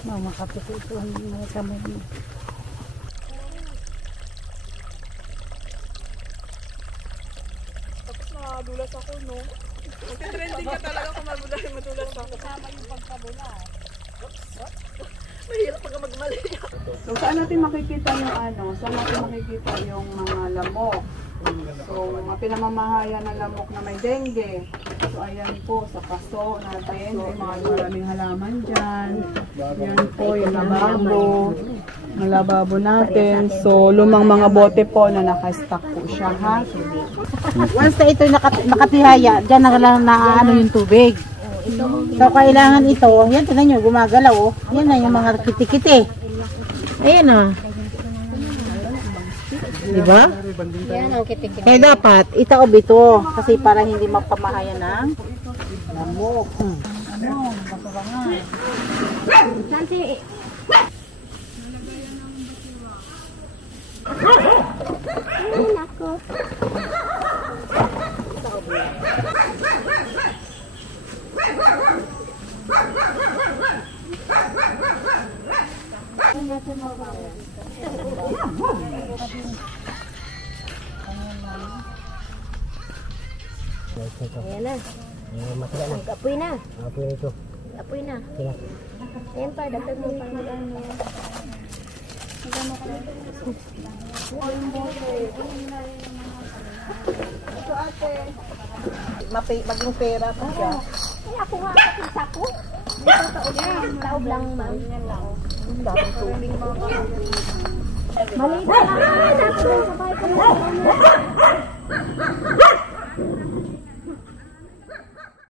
Makapit ito ang mga kamay niya. Tapos nakadulas ako, no? Magte-trending ka talaga kung madulas ako. Kasama yung pagkabulas. Mahirap pagka magmali. So saan natin makikita yung saan natin makikita yung mga lamok? So pinamamahayan ng lamok na may dengue. So ayan po sa paso natin, may mga maraming halaman dyan. Yan po yung lababo. Ang lababo natin. So lumang mga bote po na naka-stack po siya, ha? Once na ito nakatihaya, dyan na yung tubig. So kailangan ito, yan tinan nyo, gumagalaw oh. Yan na yung mga kiti-kiti. Ayan ah. Diba? Kaya dapat itaob ito kasi para hindi mapamahayan ng lamok. Basabangan. Nanti. Ay, nako. Itaob mo. Ayan na. Apoy na. Apoy na ito. Apoy na. Ayan pa, dagdag mo pa mag-ano. Ito ate. Maging pera pa siya. Ay, ako nga kapita ko. Taob lang, ma'am. Daming tubig mga Mali na lang. Dapat sabay ko na.